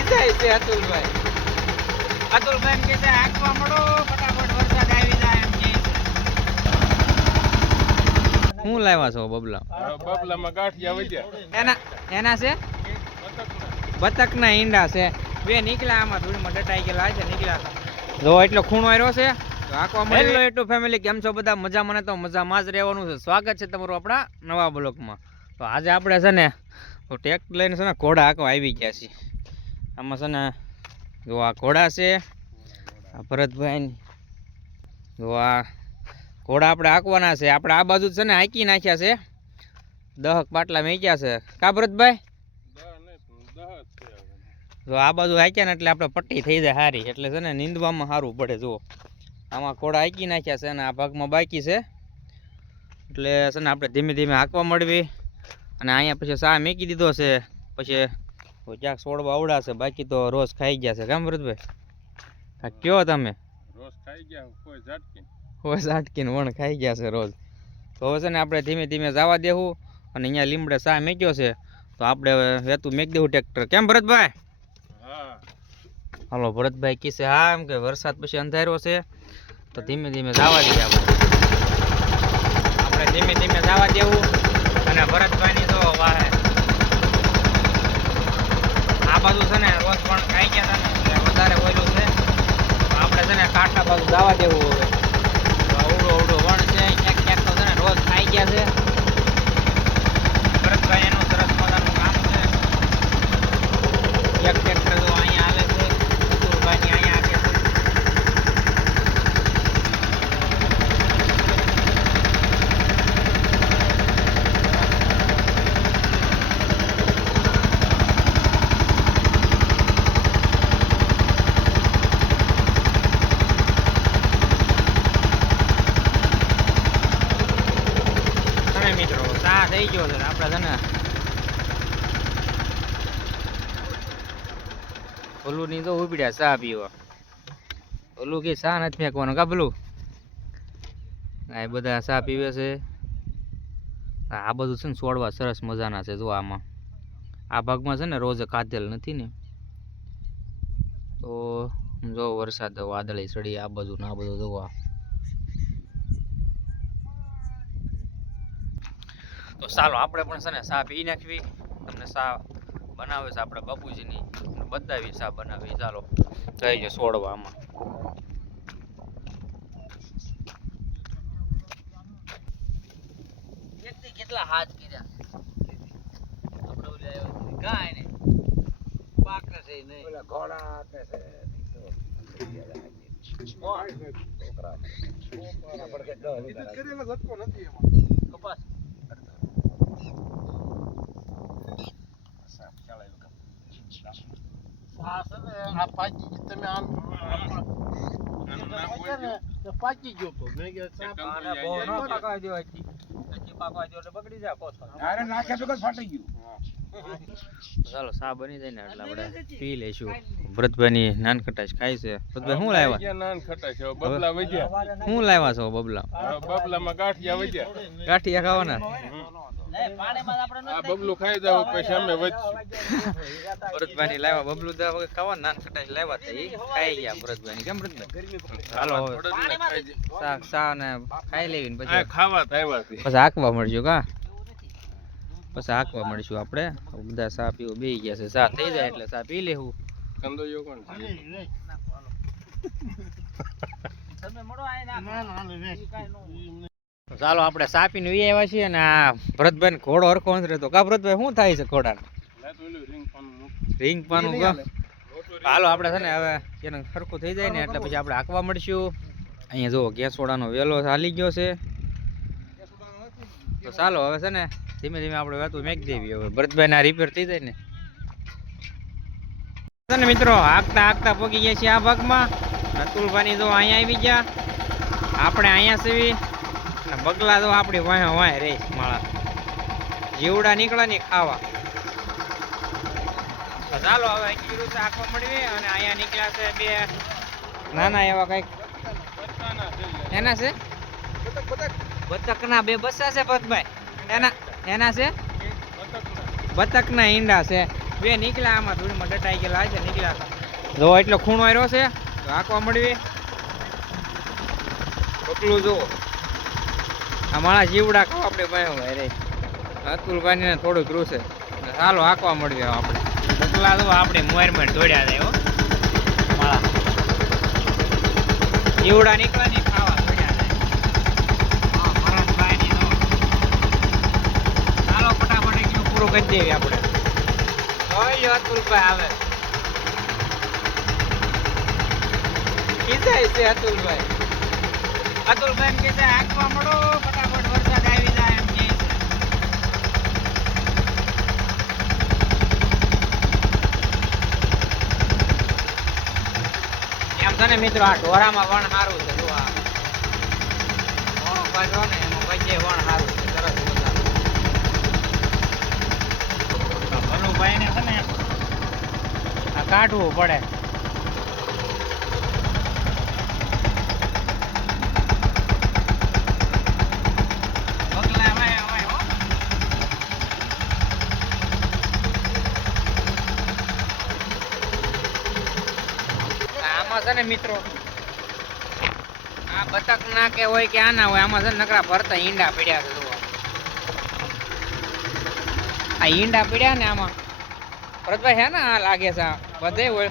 ખીચાય છે અતુલભાઈ. અતુલભાઈ કે છે આંકવા મળો ફટાફટ વરસાદ આવી જાય એમ કે હું લાવ્યા છો બબલા? બબલામાં ગાંઠિયા વધ્યા. એના છે બતકના ઈંડા છે. બે નીકળ્યા આમાં ધૂળમાં ડટાઈ ગયેલા છે નીકળ્યા. જો એટલો ખૂણો આવ્યો છે તો આંકવા મળે. હેલો યુટ્યુબ ફેમિલી, કેમ છો બધા? મજા? મને તો મજામાં જ રહેવાનું છે. સ્વાગત છે તમારું આપણા નવા બ્લોગમાં. તો આજે આપણે છે ને ટ્રેક્ટર લઈને છે ને ઘોડા આંકવા આવી ગયા છીએ. આમાં છે ને જો આ ઘોડા છે, આ ભરતભાઈ જો આ ઘોડા આપણે આંકવાના છે. આપણે આ બાજુ છે ને આંકી નાખ્યા છે, 10 પાટલા મેક્યા છે કા ભરતભાઈ? જો આ બાજુ આંક્યા ને એટલે આપણે પટ્ટી થઈ જાય સારી, એટલે છે ને નીંદવામાં સારું પડે. જુઓ આમાં ઘોડા આંકી નાખ્યા છે અને આ ભાગમાં બાકી છે, એટલે છે ને આપણે ધીમે ધીમે હાંકવા મળવી. અને અહીંયા પછી સા મેકી દીધો છે, પછી ક્યાંક છોડવા આવડાશે, બાકી તો રોજ ખાઈ ગયા છે. કેમ ભરતભાઈ કયો તમે? રોજ ખાઈ ગયા, કોઈ ઝાટકીને વણ ખાઈ ગયા છે રોજ. તો હવે છે ને આપણે ધીમે ધીમે જવા દેવું. અને અહીંયા લીમડે સા મેક્યો છે તો આપણે વેતું મેક દેવું ટ્રેક્ટર. કેમ ભરતભાઈ? હાલો ભરતભાઈ કીસે હા એમ કે વરસાદ પછી અંધારો છે તો ધીમે ધીમે જવા દઈએ આપણે ધીમે ધીમે જવા દેવું. અને ભરતભાઈની તો વાહે આ બાજુ છે ને રોજ પણ ખાઈ ગયા હતા ને વધારે ઓયલું છે, આપણે છે ને કાંઠા બાજુ જવા દેવું. હવે અવડું અવડું વણ છે, ક્યાંક ક્યાંક તો છે ને રોજ ખાઈ ગયા છે. ભરતભાઈ એનું સરસ મજાનું કામ છે. એક ટ્રેક્ટર જો અહીંયા આવે છે, અતુલભાઈની અહીંયા આવે છે. મિત્રો ચા થઈ ગયો છે આપણે છે ને ઓલું ની તો ઉપડ્યા ચા પીવા. ઓલું કે ચા નથી ફેંકવાનું કા પેલું? આ બધા ચા પીવે છે. આ બધું છે ને છોડવા સરસ મજાના છે. જો આમાં આ ભાગમાં છે ને રોજ ખાધેલ નથી ને, તો જો વરસાદ વાદળી ચડી આ બાજુ ને આ બધું જોવા. તો ચાલો આપણે પણ છે ને ચા પી નાખવી. તમને ચા બનાવે છે આપણે બાપુજીની, બતાવી ચા બનાવી. ચાલો જઈએ છોડવા. આમાં કેટલા હાથ કર્યા આપણે ઓલા ગાય ને પાકને છે નહીં ઓલા ઘોડા કે છે કપાસ પાકી ગયો તો મેં કે બગડી જાય. ચાલો ચા બની જાય ને એટલે આપણે પી લઈશું. ભરતભાઈની નાનખટાશ ખાય છે. ભરતભાઈ શું લાવ્યા? નાનખટાશ બબલા વધ્યા. શું લાવ્યા છો બબલા? બબલામાં ગાંઠિયા વધ્યા. ગાંઠિયા ખાવાના? આ બબલું ખાઈ જાવ પછી અમે વધશું. ભરતભાઈ ની લાવ્યા બબલું દા વગર ખાવા નાનખટાશ લાવ્યા હતા, એ ખાઈ ગયા ભરતભાઈ. કેમ ભરતભાઈ? ચાલો શાક સા ને ખાઈ લેવી ને પછી ખાવા આવ્યા પછી હાંકવા મળશું કા? પછી હાંકવા મળશું આપણે. બધા ચા પીવો બે ગયા છે, ચા થઈ જાય એટલે ચા પી લેવું. કંદોયો કોણ ચાલો આપણે ચા પીને આવ્યા છીએ ને આ ભરતભાઈ ઘોડો હરખો નથી રહેતો કા ભરતભાઈ? શું થાય છે ઘોડા? રીંગ પાનું કા? હાલો આપણે છે ને હવે એને સરખું થઈ જાય ને એટલે પછી આપણે હાંકવા મળશું. અહીંયા જુઓ ગેસોડાનો વેલો હાલી ગયો છે. તો ચાલો હવે છે ને ધીમે ધીમે આપણે વાતું મેક દેવી. હવે ભરતભાઈ ના રિપેર થઈ જાય ને મિત્રો હાંકતા હાંકતા પગી ગયા છીએ આ ભાગમાં. અતુલભાઈ જો અહીંયા આવી ગયા, આપણે અહીંયા સેવી બગલા તો આપણી વાહ વાહ રે માળા જીવડા નીકળે ને ખાવા. ચાલો હવે એકવીરું આંખો મળવી. અને અહીંયા નીકળ્યા છે બે નાના એવા કઈક એના છે બતકના બે બચ્ચા છે ભરતભાઈ. એના છે બતકના ઈંડા છે. બે નીકળ્યા આમાં ધૂળમાં દટાઈ ગયેલા છે નીકળ્યા જો એટલો ખૂણો આવ્યો છે તો આંકવા મળવી બકલું જો આ મારા જીવડા ખાવ આપણે ભાઈ રે અતુલભાઈ ને થોડુંક રૂસે ચાલો આંકવા મળવી આપણે બકલા તો આપણે મોર દોડ્યા જાય હો મારા જીવડા નીકળ્યા ને ખાવા દોડ્યા જાય હા ભરતભાઈ ની ચાલો ફટાફટ એકલું પૂરું કરી દેવી આપણે જોઈ લો અતુલભાઈ આવે કીધા છે અતુલભાઈ અતુલભાઈ એમ કે છે આંકવા મળો ફટાફટ વરસાદ આવી જાય એમ કે એમ છે ને મિત્રો આ ઢોરામાં વણ સારું છે જો આ બાજુ ને એમાં વચ્ચે વણ સારું છે સરસ મજા ભલુભાઈ ને છે ને આ કાઢવું પડે છે ને મિત્રો આ બતક ના કે હોય કે આ ના હોય આમાં છે ને નકરા ભરતા ઈંડા પડ્યા છે જુઓ આ ઈંડા પડ્યા ને આમાં ભરતભાઈ હે ને આ લાગે છે બધે હોય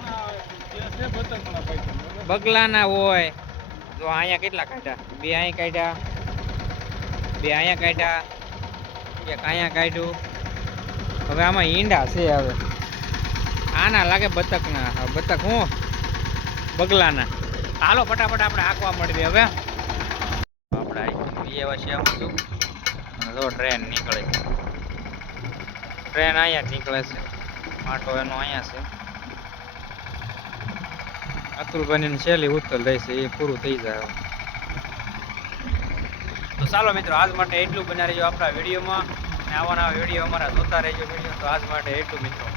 બગલા ના હોય જો અહીંયા કેટલા કાઢ્યા બે અહીંયા કાઢ્યા બે અહીંયા કાઢ્યા એક અહીંયા કાઢ્યું હવે આમાં ઈંડા છે હવે આના લાગે બતક ના બતક હું બગલાના હાલો ફટાફટ આપણે આંકવા મળવી હવે આપણે એવા છે બધું જો ટ્રેન નીકળે ટ્રેન અહીંયા જ નીકળે છે આટો એનો અહીંયા છે અતુલભાઈની છેલ્લી ઉત્તર લે છે એ પૂરું થઈ જાય તો ચાલો મિત્રો આજ માટે એટલું બના રહેજો આપણા વિડીયોમાં અને આવા નવા વિડીયો અમારા જોતા રહેજો વિડીયો તો આજ માટે એટલું મિત્રો